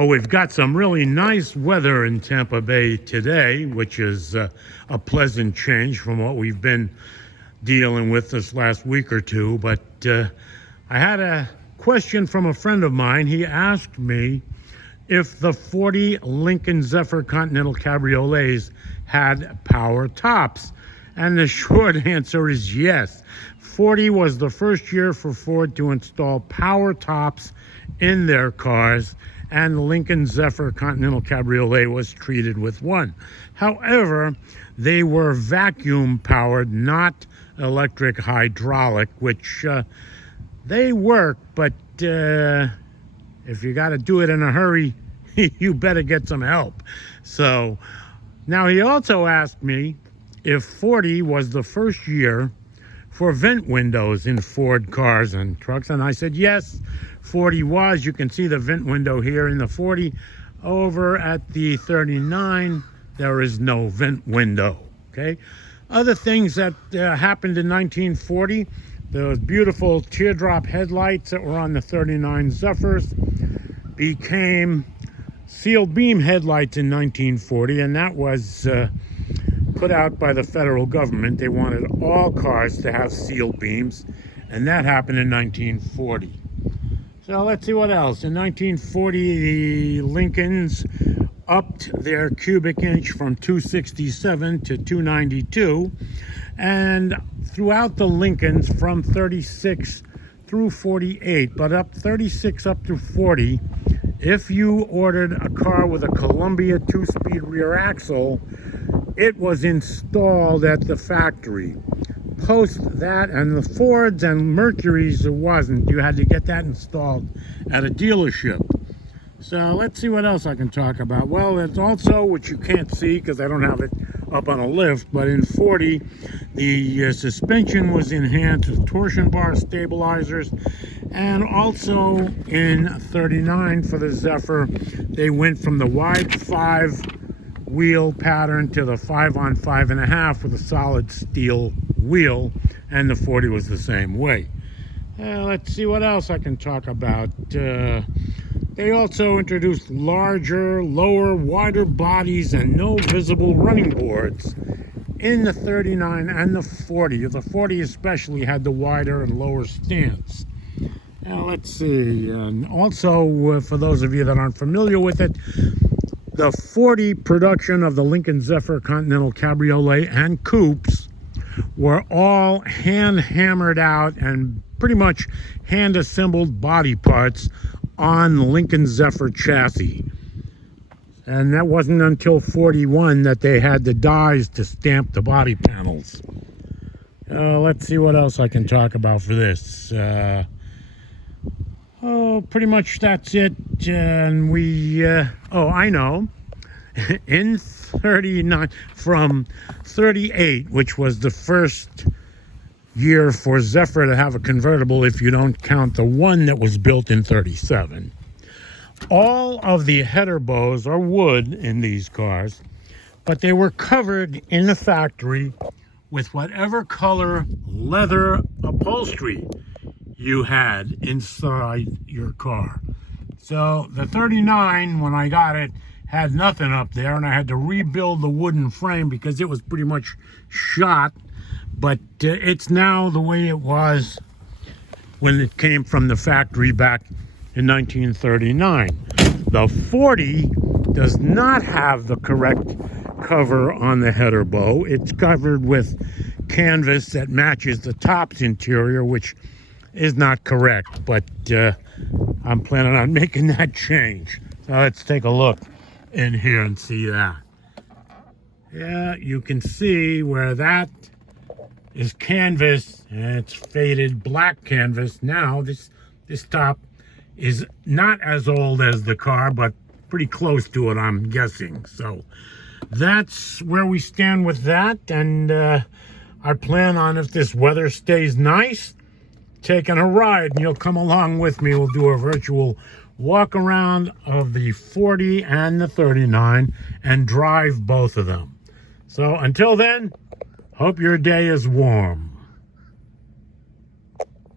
Oh, we've got some really nice weather in Tampa Bay today, which is a pleasant change from what we've been dealing with this last week or two. But I had a question from a friend of mine. He asked me if the 40 Lincoln Zephyr Continental Cabriolets had power tops. And the short answer is yes. 40 was the first year for Ford to install power tops in their cars, and the Lincoln Zephyr Continental Cabriolet was treated with one. However, they were vacuum powered, not electric hydraulic, which they work, but if you got to do it in a hurry, you better get some help. So now he also asked me if 40 was the first year for vent windows in Ford cars and trucks, and I said yes, 40 was. You can see the vent window here in the 40. Over at the 39, there is no vent window. Okay. Other things that happened in 1940, those beautiful teardrop headlights that were on the 39 Zephyrs became sealed beam headlights in 1940, and that was put out by the federal government. They wanted all cars to have sealed beams, and that happened in 1940. So let's see what else. In 1940, the Lincolns upped their cubic inch from 267 to 292, and throughout the Lincolns from 36 through 48, but up 36 up to 40, if you ordered a car with a Columbia 2-speed rear axle, it was installed at the factory. Post that, and the Fords and Mercuries, it wasn't. You had to get that installed at a dealership. So let's see what else I can talk about. Well, it's also, which you can't see because I don't have it up on a lift, but in 40, the suspension was enhanced with torsion bar stabilizers, and also in 39 for the Zephyr, they went from the wide 5 wheel pattern to the 5-on-5.5 with a solid steel wheel, and the 40 was the same way. Let's see what else I can talk about. They also introduced larger, lower, wider bodies and no visible running boards in the 39 and the 40. The 40 especially had the wider and lower stance. Now let's see, and also for those of you that aren't familiar with it, the 40 production of the Lincoln Zephyr Continental Cabriolet and Coupes were all hand hammered out and pretty much hand assembled body parts on the Lincoln Zephyr chassis. And that wasn't until 41 that they had the dies to stamp the body panels. Let's see what else I can talk about for this. Pretty much that's it. And I know. In 39, from 38, which was the first year for Zephyr to have a convertible, if you don't count the one that was built in 37. All of the header bows are wood in these cars, but they were covered in the factory with whatever color leather upholstery you had inside your car. So the 39, when I got it, had nothing up there, and I had to rebuild the wooden frame because it was pretty much shot. But it's now the way it was when it came from the factory back in 1939. The 40 does not have the correct cover on the header bow. It's covered with canvas that matches the top's interior, which is not correct, but I'm planning on making that change. So let's take a look in here and see that. Yeah, you can see where that is canvas, and it's faded black canvas. Now this top is not as old as the car, but pretty close to it, I'm guessing. So that's where we stand with that, and I plan on, if this weather stays nice, taking a ride, and you'll come along with me. We'll do a virtual walk around of the 40 and the 39 and drive both of them. So until then, hope your day is warm.